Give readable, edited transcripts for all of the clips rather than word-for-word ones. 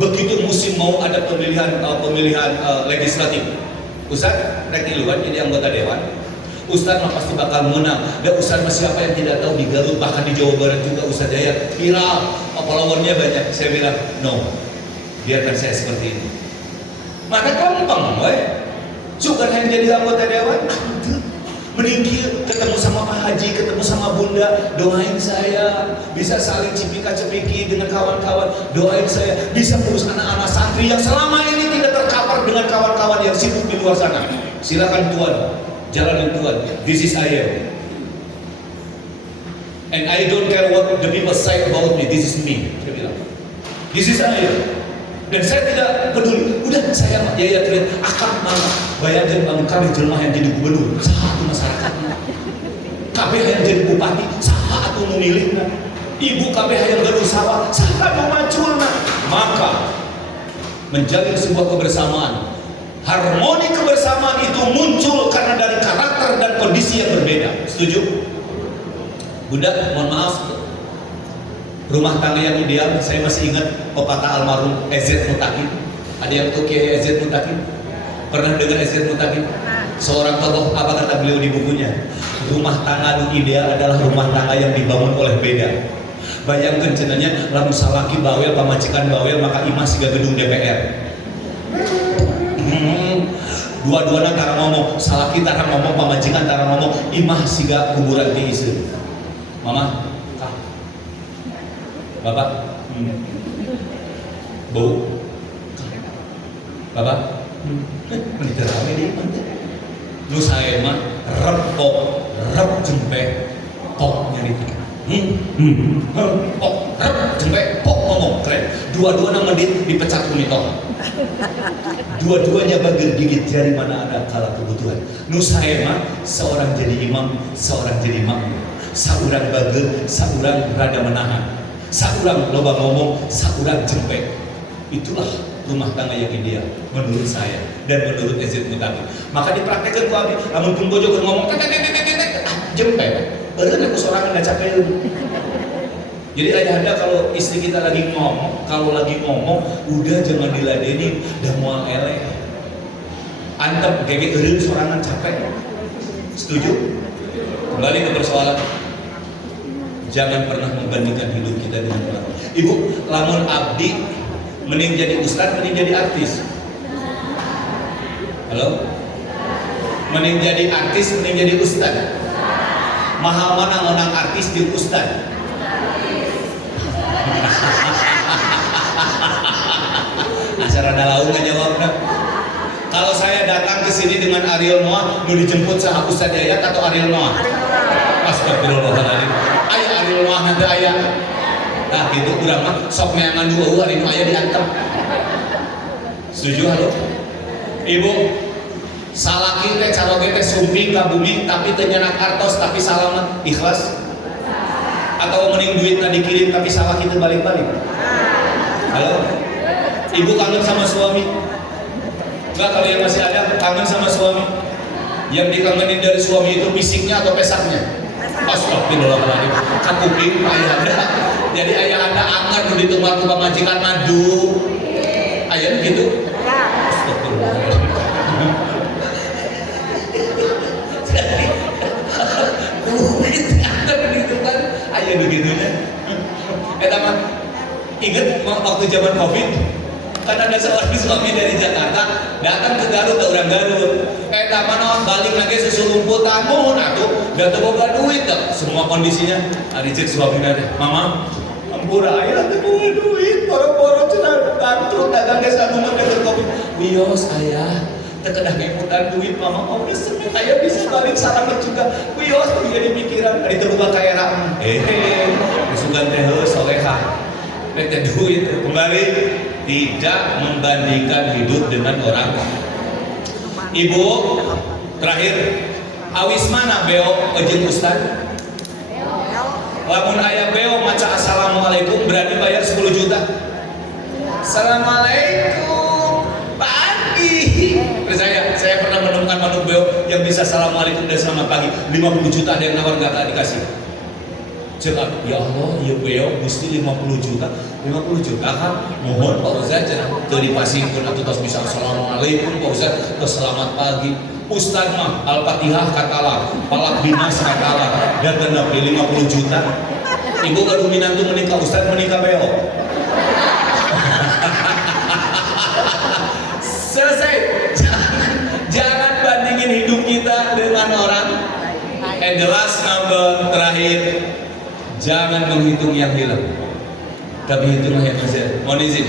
Begitu musim mau ada pemilihan legislatif, Ustaz rek tiluan jadi anggota dewan, Ustaz mah pasti bakal menang. Dan Ustaz mah siapa yang tidak tahu di Garut, bahkan di Jawa Barat juga Ustaz Jaya viral, followernya banyak. Saya bilang no, biarkan saya seperti ini. Maka gampang, suka yang jadi anggota dewan, meningkir, ketemu sama Pak Haji, ketemu sama Bunda, doain saya, bisa saling cipika-cepiki dengan kawan-kawan, doain saya, bisa urus anak-anak santri yang selama ini tidak tercover dengan kawan-kawan yang sibuk di luar sana. Silakan Tuhan, jalanin Tuhan, this is I am. And I don't care what the people say about me, this is me. Saya bilang, this is I am. Dan saya tidak peduli, udah saya mah Yaya Triat akan bayangin bangun kami jelmah yang jadi gubernur, satu masyarakat. Kami yang jadi bupati, saha atau memilih, ibu kami yang gaduh sawah, saha mau macul. Maka menjalin sebuah kebersamaan, harmoni kebersamaan itu muncul karena dari karakter dan kondisi yang berbeda. Setuju? Bunda, mohon maaf. Rumah tangga yang ideal, saya masih ingat pepatah almarhum EZ Mutakin. Ada yang tahu Kiai EZ Mutakin? Pernah dengar EZ Mutakin? Seorang tokoh, apa kata beliau di bukunya? Rumah tangga yang ideal adalah rumah tangga yang dibangun oleh beda. Bayangkan cenanya, lamun salaki bawel, pamajikan bawel, maka imah siga gedung DPR. Dua-duanya tara ngomong, salaki tara ngomong, pamajikan tara ngomong, imah siga kuburan di isu. Mama, Bapak, bau, Bapak, meniter rame di mana? Lu saya mah repok, jempe, pok nyari itu, pok, jempe, pok ngomong keren. Dua-duanya mendit dipecat monitor. Dua-duanya bagian gigit jari mana ada kala kebutuhan. Nu saya mah seorang jadi imam, seorang jadi makmum. Saurang bagel, saurang rada menahan. Saurang loba ngomong, saurang jempek. Itulah rumah tangga yang ideal menurut saya dan menurut EZ Mutakin. Maka dipraktekkan ku abi, lamun pun bojo ngomong jempek. Eureun aku sorangan da capek. Jadi ayahanda kalau istri kita lagi ngomong, udah jangan diladenin, dah moal eleh. Antep gege eureun sorangan capek. Setuju? Kembali ke persoalan. Jangan pernah membandingkan hidup kita dengan orang. Ibu, lamun abdi mending jadi ustad, mending jadi artis. Halo? Mending jadi artis, mending jadi ustad. Mahal mana ngonang artis jeung ustad? Acara laung ngajawabna. Kalau saya datang ke sini dengan Ariel Noah, mau dijemput sama Ustadz Yayat atau Ariel Noah? Astagfirullahaladzim. Ayah Ariel Noah nanti ayah. Nah gitu kurang mah sok meangan dua hari ini ayah diantar. Setuju halo? Ibu, salaki teh caroge teh sumping ka bumi tapi teu nyenak artos tapi salamet, ikhlas? Atau mending duitna dikirim tapi salaki teu balik-balik? Halo? Ibu kangen sama suami? Enggak, kalau yang masih ada kangen sama suami. Yang dikangenin dari suami itu fisiknya atau pesaknya? Astagfirullahaladzim. Kapuping ayah anda. Jadi ayah anda angan di tumar ke pamajikan madu. Ayah gitu? Astagfirullahaladzim. Gitu kan? Ayah begitunya. Mah ingat waktu zaman COVID? Kan ada seorang suami dari Jakarta datang ke Garut, ke orang Garut. Mana balik lagi susu rumput tamu, tuh gak terbawa duit tak. Semua kondisinya, ada cek suaminya deh, mama, ampura ayah terbawa duit, borong-borong sudah bangkrut, dagang desa rumah dengan kopi. Wios ayah, terkedah ngemutan duit, mama mau nyesel, ayah bisa balik salam juga. Wios tuh jadi pikiran, ada terluka kayak ram. Kesukaan teh soleha, bete duit kembali. Tidak membandingkan hidup dengan orang. Ibu, terakhir, awis mana beo ejeng ustad? Lamun ayah beo maca assalamualaikum berani bayar 10 juta. Assalamualaikum pagi. Saya pernah menemukan manuk beo yang bisa assalamualaikum dan selamat pagi 50 juta ada yang nawar gak dikasih. Cek, ya Allah, ya beliau mesti 50 juta. 50 juta kan, mohon Pak Ustaz, jadi pasingkan atau terus bisa assalamualaikum Pak Ustaz, terus selamat pagi. Ustaz mah Al-Fatihah katalah, Palak Binas katalah, dan genap 50 juta. Ibu baru minantu menikah, Ustaz menikah beliau. Selesai. Jangan bandingin hidup kita dengan orang. And the last number terakhir, jangan menghitung yang hilang, tapi hitunglah yang masih ada. Mohon izin,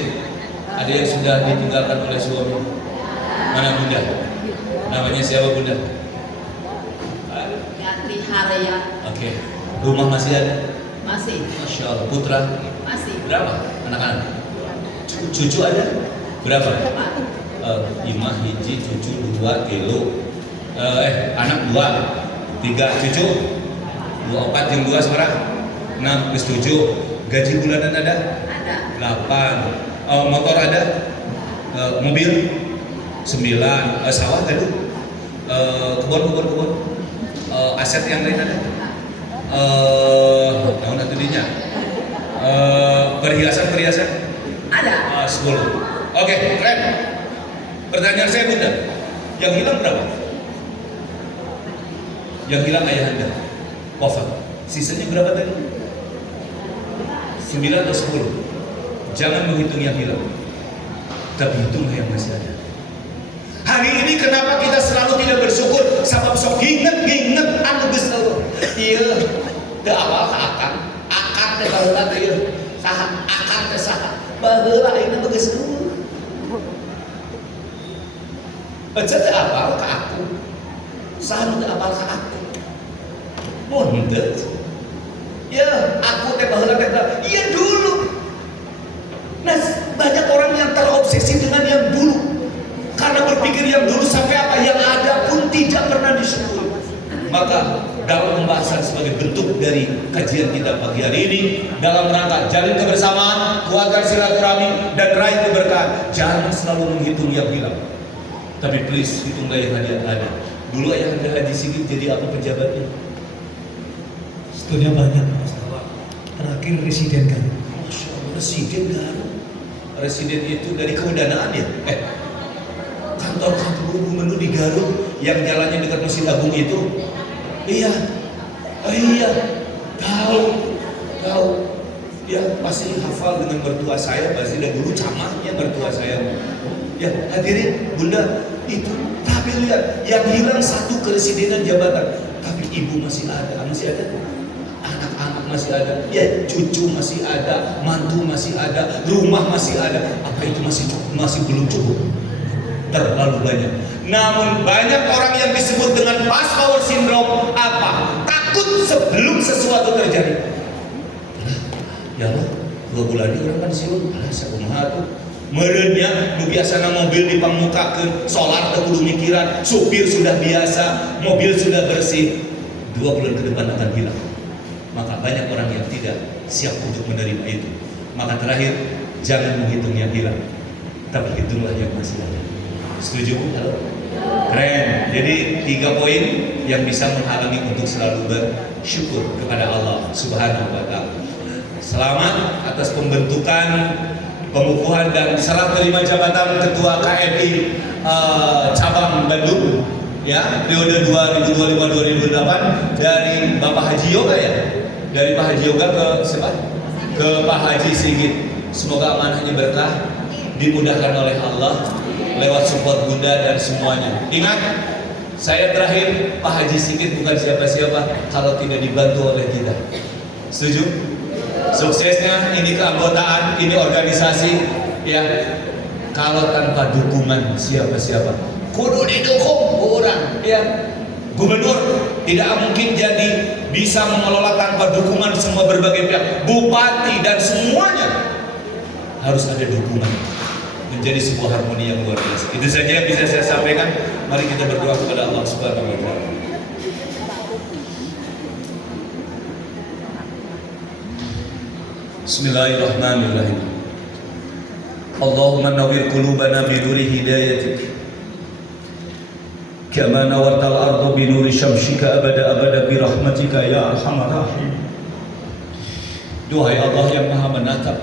ada yang sudah ditinggalkan oleh suami. Mana bunda? Namanya siapa bunda? Yati Haraya. Oke. Rumah masih ada? Masih. Masya Allah. Putra? Masih. Berapa? Anak-anak? Cucu ada? Berapa? Imah, hiji, cucu, 2, telu. Anak 2, 3, cucu 24 yang 2 sekarang 6 plus 7. Gaji bulanan ada? Ada. 8. Motor ada? Mobil? 9. Sawah tadi? Kebun. Aset yang lain ada? Tahun atau dinya? Perhiasan? Ada. 10. Oke, keren. Pertanyaan saya bunda, yang hilang berapa? Yang hilang ayah anda wafat, sisanya berapa tadi? 9 atau 10. Jangan menghitung yang hilang, tapi hitunglah yang masih ada. Hari ini kenapa kita selalu tidak bersyukur? Sabab sok inget anu geus Allah. Ieu teu apal ka akang. Akang teh baheula teh ieu. Saha? Akang teh saha? Baheula ayeuna mah geus eueuh. Baca teh apal ka aku. Saha nu teu apal ka aku? Mun teu. Ya, aku teh baheula teh iya dulu. Nah, banyak orang yang terobsesi dengan yang dulu. Karena berpikir yang dulu sampai apa yang ada pun tidak pernah disyukuri. Maka dalam pembahasan sebagai bentuk dari kajian kita pagi hari ini dalam rangka jalin kebersamaan, kuatkan silaturahmi dan raih keberkahan, jangan selalu menghitung yang hilang. Tapi please hitunglah yang ada. Dulu ayah anda Haji Sigit jadi apa pejabatnya? Studinya banyak Mas. Terakhir Residen kan. Masya Allah, Residen Garut. Residen itu dari kemudanaan ya? Kantor gubernur di Garut yang jalannya dekat Masjid Agung itu. Iya, tahu. Ya pasti hafal dengan mertua saya, pasti dari dulu camahnya mertua saya. Ya hadirin bunda itu, tapi lihat yang hilang satu keresidenan jabatan, tapi ibu masih ada, anak-anak masih ada, ya cucu masih ada, mantu masih ada, rumah masih ada. Apa itu masih belum cukup? Terlalu banyak. Namun banyak orang yang disebut dengan past power syndrome apa? Takut sebelum sesuatu terjadi. Ya Allah, 2 bulan ini orang pensiun, sakumaha tuh. Meureunnya nu biasana mobil dipangmukakeun, solar teh kudu mikiran, supir sudah biasa, mobil sudah bersih. 2 bulan ke depan akan hilang. Maka banyak orang yang tidak siap untuk menerima itu. Maka terakhir, jangan menghitung yang hilang, tapi hitunglah yang masih ada. Setuju? Halo? Keren. Jadi 3 poin yang bisa menghalangi untuk selalu bersyukur kepada Allah Subhanahu wa Ta'ala. Selamat atas pembentukan, pengukuhan dan serah terima jabatan Ketua KMI cabang Bandung ya periode 2025-2028 dari Bapak Haji Yoga ya. Dari Pak Haji Yoga ke siapa? Ke Pak Haji Sigit. Semoga amanahnya berkah, dimudahkan oleh Allah lewat support bunda dan semuanya. Ingat, saya terakhir Pak Haji Sigit bukan siapa-siapa kalau tidak dibantu oleh kita. Setuju? Suksesnya ini keanggotaan, ini organisasi ya. Kalau tanpa dukungan siapa-siapa, kudu didukung orang ya. Gubernur tidak mungkin jadi bisa mengelola tanpa dukungan semua berbagai pihak. Bupati dan semuanya harus ada dukungan. Menjadi sebuah harmoni yang luar biasa. Itu saja yang bisa saya sampaikan. Mari kita berdoa kepada Allah Subhanahu wa Ta'ala. Bismillahirrahmanirrahim. Allahumma nawwir qulubana bi nuri hidayatik kama nawartal arda bi nuri syamsika abada bi rahmatika ya arhamar rahim. Duhai Allah yang maha menatap,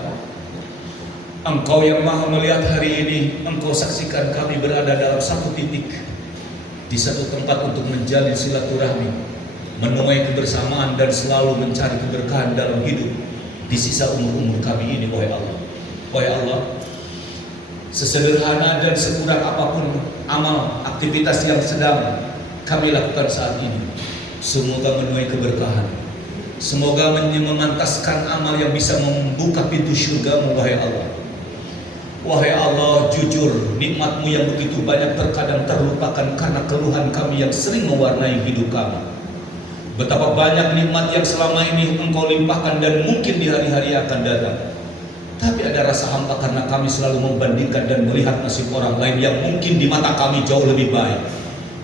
Engkau yang maha melihat hari ini, Engkau saksikan kami berada dalam satu titik, di satu tempat untuk menjalin silaturahmi, menuai kebersamaan dan selalu mencari keberkahan dalam hidup di sisa umur-umur kami ini. Wahai Allah, wahai Allah, sesederhana dan sekurang apapun amal aktivitas yang sedang kami lakukan saat ini, semoga menuai keberkahan, semoga memantaskan amal yang bisa membuka pintu surga-Mu. Wahai Allah, wahai Allah, jujur nikmat-Mu yang begitu banyak terkadang terlupakan karena keluhan kami yang sering mewarnai hidup kami. Betapa banyak nikmat yang selama ini Engkau limpahkan dan mungkin di hari-hari akan datang, tapi ada rasa hampa karena kami selalu membandingkan dan melihat nasib orang lain yang mungkin di mata kami jauh lebih baik,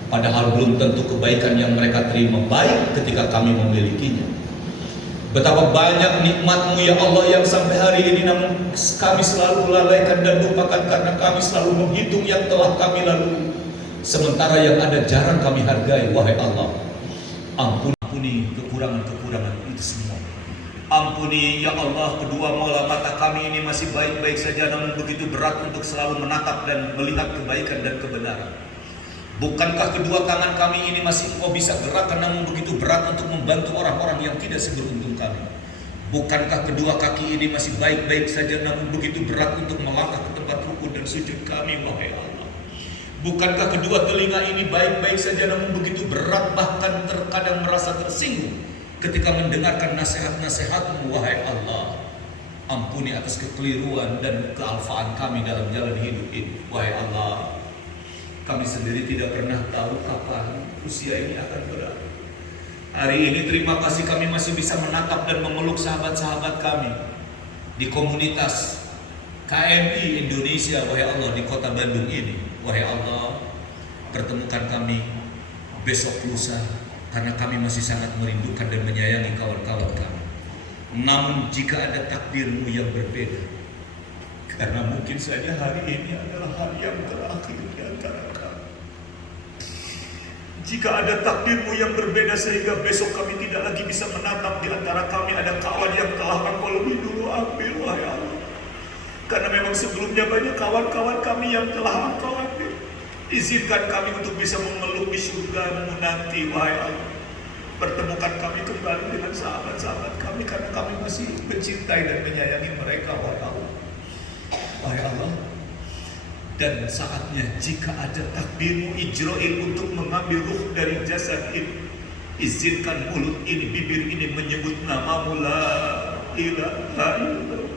padahal belum tentu kebaikan yang mereka terima baik ketika kami memilikinya. Betapa banyak nikmat-Mu ya Allah yang sampai hari ini namun kami selalu lalaikan dan lupakan karena kami selalu menghitung yang telah kami lalui, sementara yang ada jarang kami hargai. Wahai Allah, ampuni kekurangan-kekurangan itu semua. Ampuni ya Allah kedua mata mata kami ini masih baik-baik saja, namun begitu berat untuk selalu menatap dan melihat kebaikan dan kebenaran. Bukankah kedua tangan kami ini masih Engkau bisa gerakkan, namun begitu berat untuk membantu orang-orang yang tidak seberuntung kami? Bukankah kedua kaki ini masih baik-baik saja, namun begitu berat untuk melangkah ke tempat rukun dan sujud kami? Wahai Allah, bukankah kedua telinga ini baik-baik saja, namun begitu berat bahkan terkadang merasa tersinggung ketika mendengarkan nasihat-nasihat-Mu? Wahai Allah, ampuni atas kekeliruan dan kealfaan kami dalam jalan hidup ini. Wahai Allah, kami sendiri tidak pernah tahu kapan usia ini akan berakhir. Hari ini terima kasih kami masih bisa menatap dan memeluk sahabat-sahabat kami di komunitas KMI Indonesia. Wahai Allah, di kota Bandung ini. Wahai Allah, pertemukan kami besok lusa, karena kami masih sangat merindukan dan menyayangi kawan-kawan kami. Namun jika ada takdir-Mu yang berbeda, karena mungkin saja hari ini adalah hari yang terakhir di antara kami. Jika ada takdir-Mu yang berbeda sehingga besok kami tidak lagi bisa menatap, di antara kami ada kawan yang telah Engkau lebih dulu ambil. Wahai Allah, karena memang sebelumnya banyak kawan-kawan kami yang telah Engkau ambil. Izinkan kami untuk bisa memeluk di surga-Mu nanti. Wahai Allah, pertemukan kami kembali dengan sahabat-sahabat kami, karena kami masih mencintai dan menyayangi mereka. Wahai Allah, wahai Allah, dan saatnya jika ada takdir-Mu Ijrail untuk mengambil ruh dari jasad ini, izinkan mulut ini, bibir ini menyebut nama-Mu, la ilaha illallah.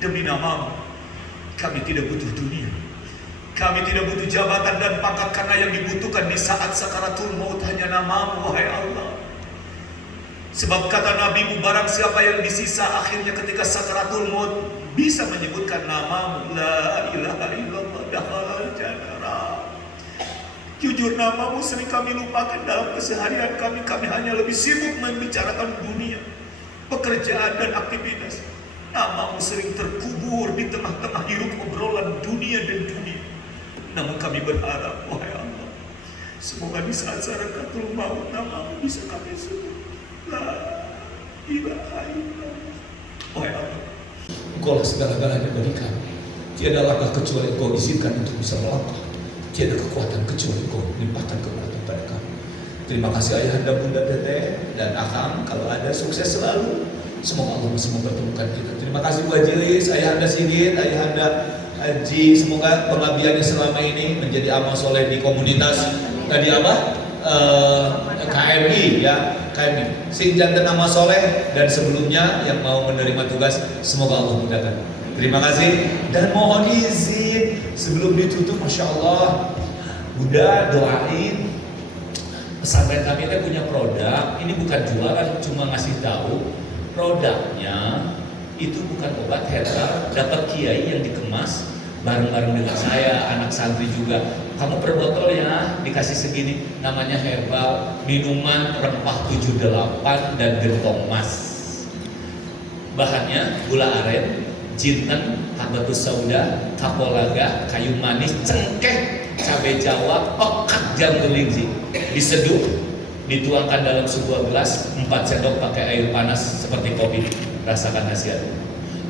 Demi nama-Mu, kami tidak butuh dunia, kami tidak butuh jabatan dan pangkat, karena yang dibutuhkan di saat sakaratul maut hanya nama-Mu. Wahai Allah, sebab kata Nabi-Mu, barang siapa yang disisa akhirnya ketika sakaratul maut bisa menyebutkan nama-Mu, la ilaha illallah, dakhalal jannah. Jujur nama-Mu sering kami lupakan dalam keseharian kami. Kami hanya lebih sibuk membicarakan dunia, pekerjaan dan aktivitas. Nama-Mu sering terkubur di tengah-tengah hiruk obrolan dunia dan dunia. Namun kami berharap, wahai Allah, semoga di saat sakaratul maut nama-Mu bisa kami sebut, la ilaha illallah. Wahai Allah, Engkau lah segala-galanya bagi kami. Tiada langkah kecuali Engkau izinkan untuk bisa melangkah. Tiada kekuatan kecuali Engkau limpahkan kekuatan pada kami. Terima kasih Ayahanda, Bunda Teteh, dan Akang. Kalau ada sukses selalu. Semoga Allah masih mempertemukan kita. Terima kasih Bu Haji, Ayahanda Sigit, Ayahanda Haji. Semoga pengabdiannya selama ini menjadi amal soleh di komunitas tadi apa? KMI ya, KMI. Sing jantan nama soleh, dan sebelumnya yang mau menerima tugas, semoga Allah mudahkan. Terima kasih, dan mohon izin sebelum ditutup, Masya Allah, Bunda doain pesantren kami ini punya produk. Ini bukan jualan, cuma ngasih tahu produknya itu bukan obat herbal. Dapat kiai yang dikemas bareng-bareng dengan saya, anak santri juga. Kamu per botol ya, dikasih segini, namanya herbal, minuman rempah 78 dan gentong emas. Bahannya gula aren, jinten, habatus sauda, kapolaga, kayu manis, cengkeh, cabai jawa, okat, jambeling sih. Diseduh, dituangkan dalam sebuah gelas, 4 sendok pakai air panas seperti kopi. Rasakan khasiatnya.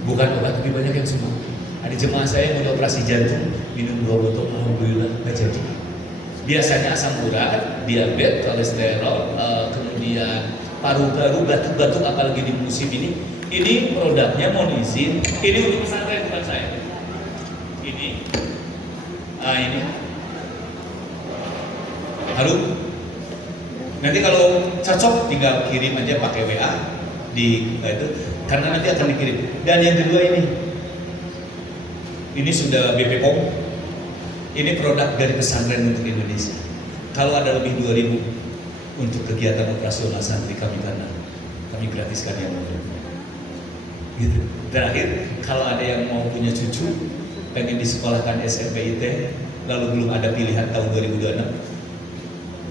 Bukan obat, tapi banyak yang sembuh. Ada jemaah saya yang udah operasi jantung, minum 2 botol, alhamdulillah nggak jadi. Biasanya asam urat, diabetes, kolesterol, kemudian paru-paru, batuk-batuk, apalagi di musim ini. Ini produknya mohon izin, ini untuk pesantren bukan saya. Ini, ini. Halo. Nanti kalau cocok tinggal kirim aja pakai WA di itu, karena nanti akan dikirim. Dan yang kedua ini sudah BP POM. Ini produk dari pesantren untuk Indonesia. Kalau ada lebih 2.000 untuk kegiatan operasional santri kami gratiskan yang mau. Gitu. Terakhir, kalau ada yang mau punya cucu, pengen disekolahkan SMP IT, lalu belum ada pilihan tahun 2026,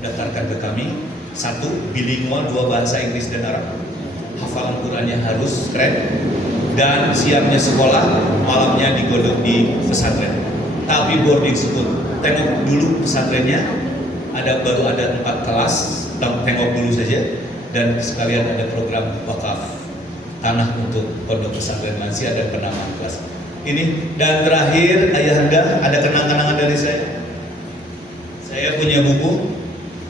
daftarkan ke kami. 1, bilingual, 2 bahasa Inggris dan Arab. Hafalan Qurannya harus keren, dan siangnya sekolah, malamnya digodok di pesantren. Tapi boarding school, tengok dulu pesantrennya, baru ada 4 kelas, tengok dulu saja, dan sekalian ada program wakaf tanah untuk pondok pesantren lansia dan penambahan kelas. Ini dan terakhir ayahanda, ada kenang-kenangan dari saya. Saya punya buku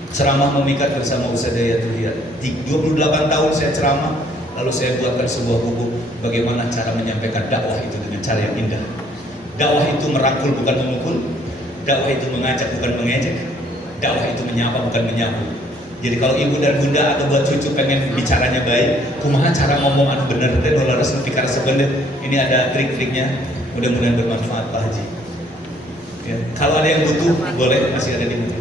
ceramah memikat bersama Ustaz Hayatul Hidayat. 28 tahun saya ceramah, lalu saya buatkan sebuah buku bagaimana cara menyampaikan dakwah itu dengan cara yang indah. Dakwah itu merangkul bukan memukul, dakwah itu mengajak bukan mengejek, dakwah itu menyapa bukan menyapu. Jadi kalau ibu dan bunda atau buat cucu pengen bicaranya baik, kumaha cara ngomong anu bener teh laras nepi ka sebentar. Ini ada trik-triknya, mudah-mudahan bermanfaat Pak Haji. Ya, kalau ada yang butuh boleh, masih ada di buku.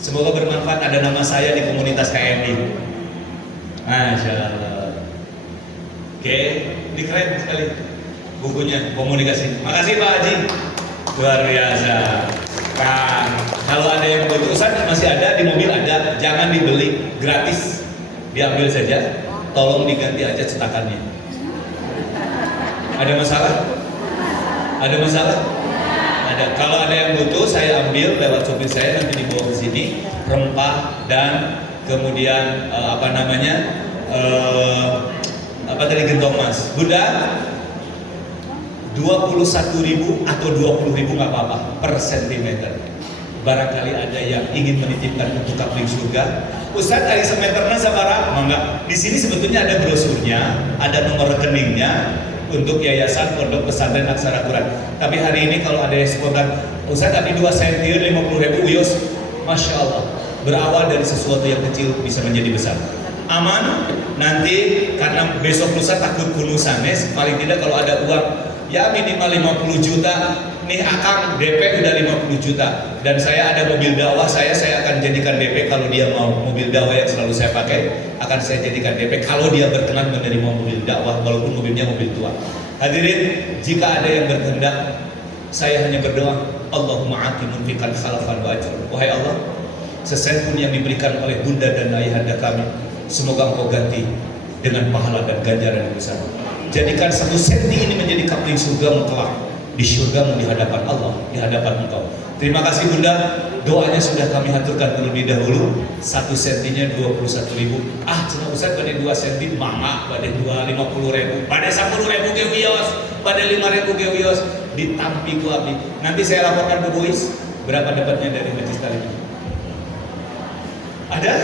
Semoga bermanfaat. Ada nama saya di komunitas KMI. Masya Allah. Oke, ini keren sekali bukunya, komunikasi. Makasih Pak Haji, luar biasa. Kang, kalau ada yang butuh, Ustaz masih ada di mobil, ada, jangan dibeli, gratis, diambil saja. Tolong diganti aja cetakannya. Ada masalah? Ada masalah? Ada. Kalau ada yang butuh, saya ambil lewat supir saya, nanti dibawa ke sini. Rempah dan kemudian gentong mas. Bunda, 21.000 atau 20.000 nggak apa-apa per sentimeter. Barangkali ada yang ingin menitipkan untuk kapling surga. Ustaz, dari semeternya sabara? Enggak. Di sini sebetulnya ada brosurnya, ada nomor rekeningnya untuk Yayasan Pondok Pesantren Aksara Quran. Tapi hari ini kalau ada yang spontan, Ustaz tadi 2 cm 50.000 uyos, Masya Allah. Berawal dari sesuatu yang kecil bisa menjadi besar. Aman. Nanti karena besok lusa takut kunusanes, paling tidak kalau ada uang ya minimal 50 juta. Nih akang DP udah 50 juta. Dan saya ada mobil dakwah, saya akan jadikan DP kalau dia mau. Mobil dakwah yang selalu saya pakai akan saya jadikan DP kalau dia berkenan menerima mobil dakwah walaupun mobilnya mobil tua. Hadirin, jika ada yang berkehendak, saya hanya berdoa, Allahumma ati munfiqan khalafan wa ajr. Wahai Allah, sesen pun yang diberikan oleh bunda dan ayahanda kami, semoga Engkau ganti dengan pahala dan ganjaran yang besar. Jadikan 1 senti ini menjadi kapling surga kelak di surgamu di hadapan Allah, di hadapan Engkau. Terima kasih Bunda, doanya sudah kami haturkan terlebih dahulu. 1 sentinya 21.000. Cina Ustaz pada 2 senti mangga, pada 50.000, pada 10.000 ke wios, pada 5.000 ke wios, ditampi ku abdi. Nanti saya laporkan ke Buis berapa dapatnya dari Majlis Taklim. Ada,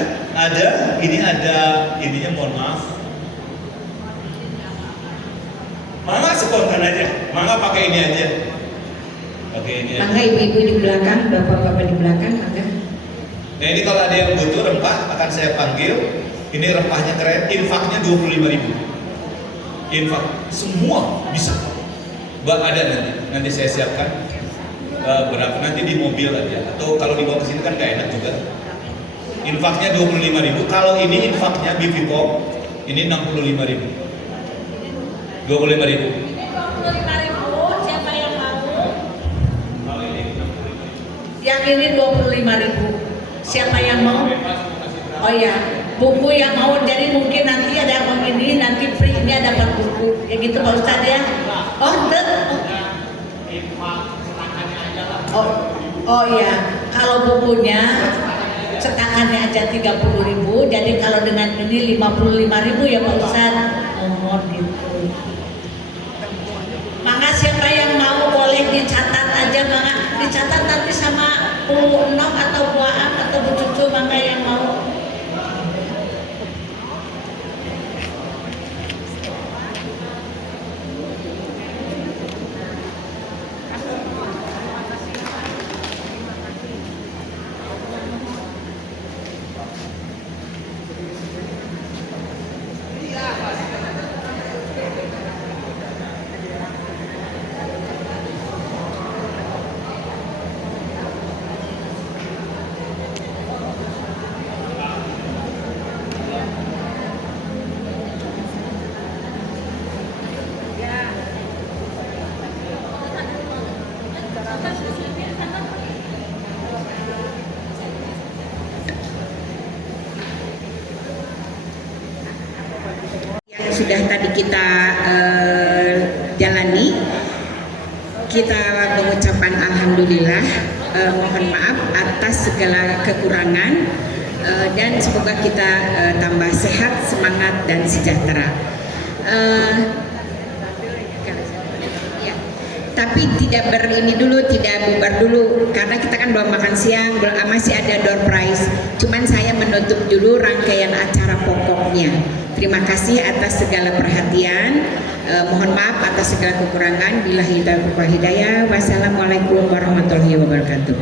ini ada, ininya mohon maaf. Mangga spontan aja, mangga pakai ini aja. Oke, ini aja. Mangga ibu-ibu di belakang, bapak-bapak di belakang, mangga. Nah ini kalau ada yang butuh rempah akan saya panggil. Ini rempahnya keren, infaknya 25.000. Infak, semua bisa. Ada nanti saya siapkan berapa nanti di mobil aja. Atau kalau dibawa ke sini kan gak enak juga. Infaknya 25.000. Kalau ini infaknya Bivipom, ini 65.000. 25.000. 25.000, siapa yang mau? Yang ini 25.000. Siapa yang mau? Oh ya, buku yang mau, jadi mungkin nanti ada yang ini, nanti free ini ada dapat buku. Ya gitu Pak Ustadz ya. Oh iya, kalau bukunya cetakannya aja 30.000, jadi kalau dengan ini 55.000 ya Pak Ustadz. Mohon gitu. Maka siapa yang mau boleh dicatat aja, maka dicatat nanti sama Bu Nok atau Bu Aam atau Bu Cucu, maka yang mau. Yang sudah tadi kita jalani, kita mengucapkan alhamdulillah, mohon maaf atas segala kekurangan, dan semoga kita tambah sehat, semangat dan sejahtera. Ya. Tapi tidak tidak bubar dulu, karena kita kan belum makan siang, masih ada door prize. Cuman saya menutup dulu rangkaian acara pokoknya. Terima kasih atas segala perhatian. Mohon maaf atas segala kekurangan. Billahi taufiq wal hidayah. Wassalamualaikum warahmatullahi wabarakatuh.